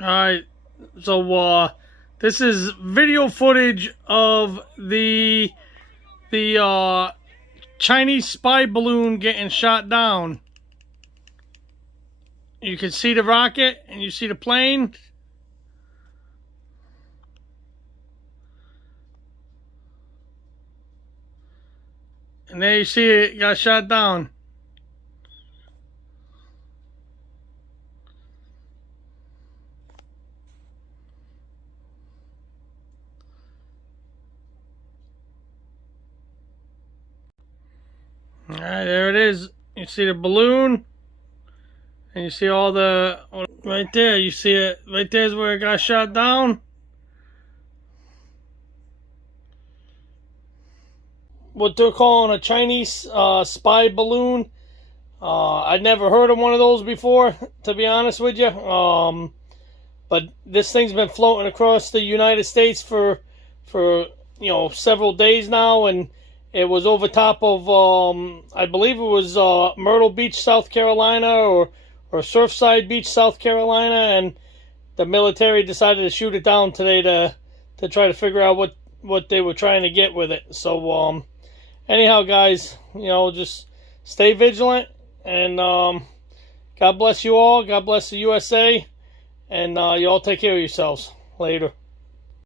Alright, so this is video footage of the Chinese spy balloon getting shot down. You can see the rocket and you see the plane. And there you see it got shot down. Alright, there it is. You see the balloon. And you see all the... Right there, you see it. Right there's where it got shot down. What they're calling a Chinese spy balloon. I'd never heard of one of those before, to be honest with you. But this thing's been floating across the United States for several days now, and it was over top of I believe it was Myrtle Beach, South Carolina, or Surfside Beach, South Carolina, and the military decided to shoot it down today to try to figure out what they were trying to get with it. So anyhow, guys, just stay vigilant, and God bless you all. God bless the USA. And you all take care of yourselves. Later.